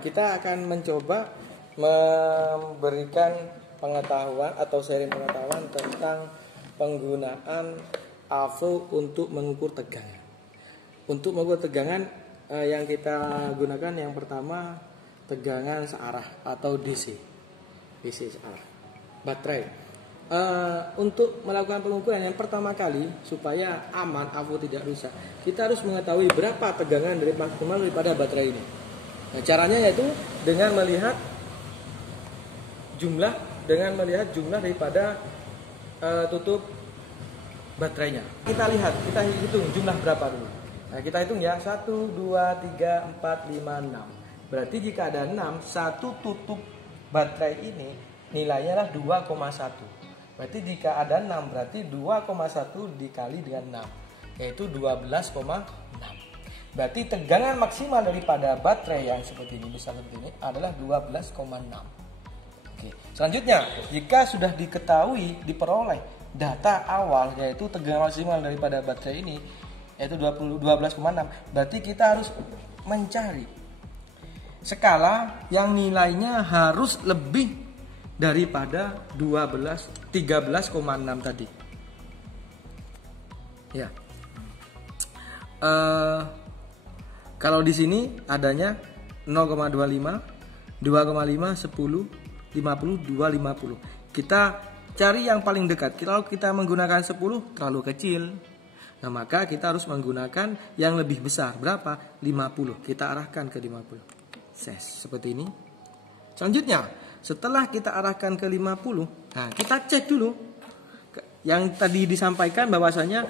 kita akan mencoba memberikan pengetahuan atau sharing pengetahuan tentang penggunaan AVO untuk mengukur tegangan. Untuk mengukur tegangan yang kita gunakan yang pertama tegangan searah atau DC searah baterai. Untuk melakukan pengukuran yang pertama kali supaya aman AVO tidak rusak, kita harus mengetahui berapa tegangan dari maksimal daripada baterai ini. Nah, caranya yaitu dengan melihat jumlah daripada tutup baterainya. Kita hitung jumlah berapa dulu. Nah, kita hitung ya, 1, 2, 3, 4, 5, 6. Berarti jika ada 6, satu tutup baterai ini nilainya adalah 2,1. Berarti jika ada 6, berarti 2,1 dikali dengan 6, yaitu 12,6. Berarti tegangan maksimal daripada baterai yang seperti ini, besar seperti ini, adalah 12,6. Oke. Selanjutnya, jika sudah diperoleh data awal yaitu tegangan maksimal daripada baterai ini yaitu 12,6, berarti kita harus mencari skala yang nilainya harus lebih daripada 13,6 tadi. Ya. Kalau di sini adanya 0,25, 2,5, 10, 50, 250. Kita cari yang paling dekat. Kalau kita menggunakan 10 terlalu kecil, nah maka kita harus menggunakan yang lebih besar. Berapa? 50. Kita arahkan ke 50. Seperti ini. Selanjutnya, setelah kita arahkan ke 50, nah kita cek dulu. Yang tadi disampaikan bahwasanya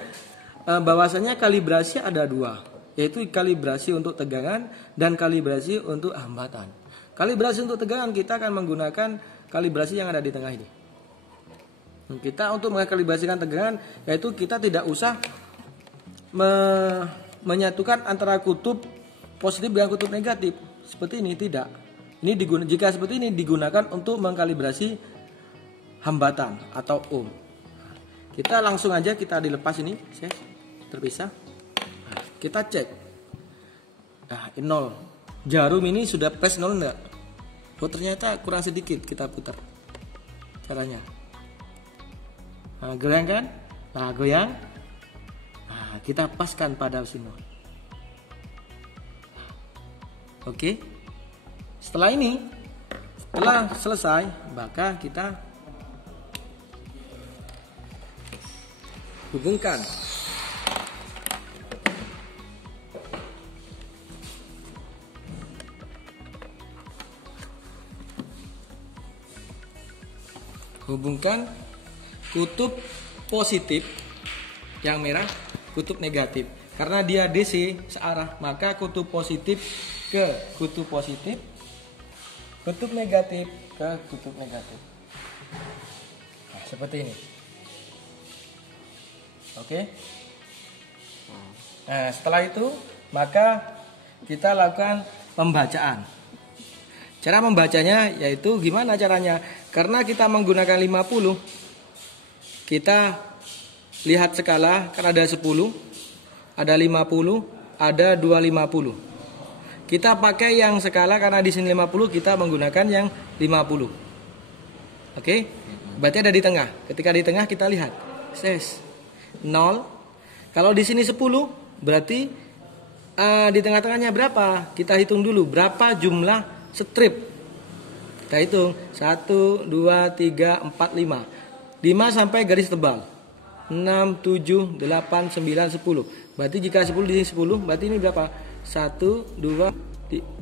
kalibrasi ada dua, yaitu kalibrasi untuk tegangan dan kalibrasi untuk hambatan. Kalibrasi untuk tegangan kita akan menggunakan kalibrasi yang ada di tengah ini. Kita untuk mengkalibrasikan tegangan yaitu kita tidak usah menyatukan antara kutub positif dengan kutub negatif. Seperti ini tidak. Jika seperti ini digunakan untuk mengkalibrasi hambatan atau ohm. Kita langsung aja kita dilepas ini, terpisah. Kita cek. Nah, 0. Jarum ini sudah pas 0 enggak? Oh, ternyata kurang sedikit, kita putar. Caranya. Nah, goyang kan? Nah, goyang. Nah, kita paskan pada sini. Oke. Setelah selesai, maka kita hubungkan kutub positif yang merah, kutub negatif. Karena dia DC searah, maka kutub positif ke kutub positif, kutub negatif ke kutub negatif. Nah, seperti ini. Oke. Nah, setelah itu maka kita lakukan pembacaan. Cara membacanya yaitu gimana caranya? Karena kita menggunakan 50, kita lihat skala, kan ada 10, ada 50, ada 250. Kita pakai yang skala karena di sini 50, kita menggunakan yang 50. Oke? Berarti ada di tengah. Ketika di tengah kita lihat 0. Kalau di sini 10, berarti di tengah-tengahnya berapa? Kita hitung dulu berapa jumlah strip. Kita hitung 1, 2, 3, 4, 5. 5 sampai garis tebal 6, 7, 8, 9, 10. Berarti jika 10 di 10, berarti ini berapa? 1, 2,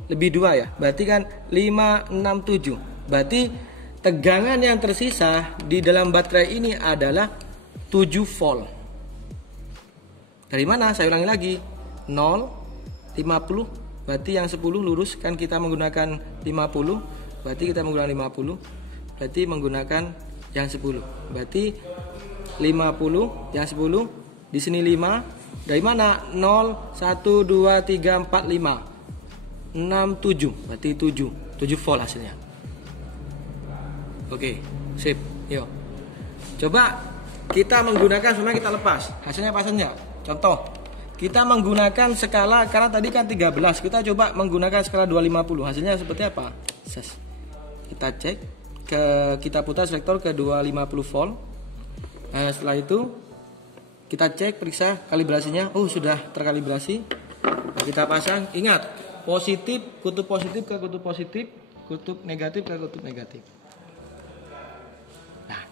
lebih 2 ya. Berarti kan 5, 6, 7. Berarti tegangan yang tersisa di dalam baterai ini adalah 7 volt. Dari mana? Saya ulangi lagi. 0, 50. Berarti yang 10 lurus, kan kita menggunakan 50. Berarti kita menggunakan 50. Berarti menggunakan yang 10. Berarti 50 yang 10 di sini 5. Dari mana? 0, 1, 2, 3, 4, 5, 6, 7. Berarti 7 volt hasilnya. Oke, sip. Yuk. Coba kita menggunakan, sebenarnya kita lepas. Hasilnya pas enggak? Contoh, Kita menggunakan skala, karena tadi kan 13, kita coba menggunakan skala 250. Hasilnya seperti apa? Kita cek, kita putar selektor ke 250 volt. Nah, setelah itu kita cek, periksa kalibrasinya. Sudah terkalibrasi. Nah, kita pasang. Ingat, positif, kutub positif ke kutub positif, kutub negatif ke kutub negatif. Nah,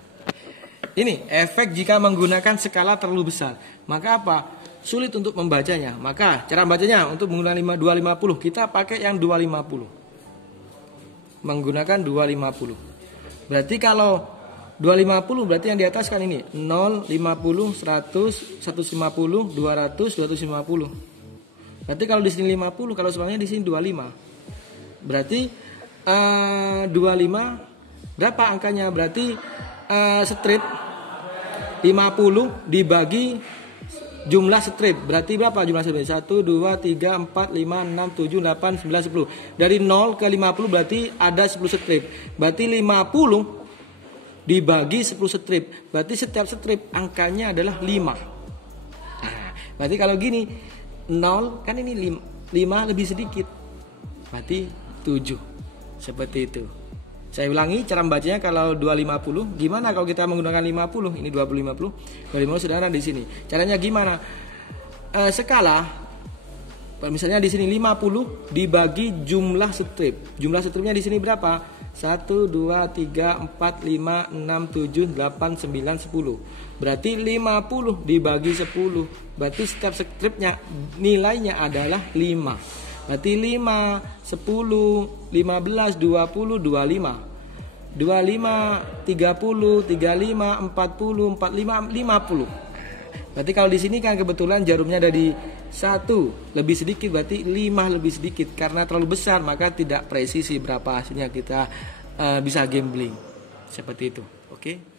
ini efek jika menggunakan skala terlalu besar. Maka apa? Sulit untuk membacanya. Maka cara bacanya untuk menggunakan 250, kita pakai yang 250. Menggunakan 250. Berarti kalau 250 berarti yang di atas kan ini 0, 50, 100, 150, 200, 250. Berarti kalau di sini 50, kalau sebenarnya di sini 25. Berarti 25 berapa angkanya? Berarti strip 50 dibagi jumlah strip. Berarti berapa jumlah strip? 1, 2, 3, 4, 5, 6, 7, 8, 9, 10. Dari 0 ke 50 berarti ada 10 strip. Berarti 50 dibagi 10 strip. Berarti setiap strip angkanya adalah 5. Nah, berarti kalau gini 0 kan ini 5 lebih sedikit. Berarti 7. Seperti itu. Saya ulangi cara membacanya kalau 250. Gimana kalau kita menggunakan 50? Ini 250. 250 sudah ada di sini. Caranya gimana? Skala misalnya di sini 50 dibagi jumlah strip. Jumlah stripnya di sini berapa? 1 2 3 4 5 6 7 8 9 10. Berarti 50 dibagi 10. Berarti setiap stripnya nilainya adalah 5. Berarti 5, 10, 15, 20, 25. 25, 30, 35, 40, 45, 50. Berarti kalau di sini kan kebetulan jarumnya ada di 1 lebih sedikit, berarti 5 lebih sedikit. Karena terlalu besar maka tidak presisi berapa hasilnya, kita bisa gambling. Seperti itu. Oke.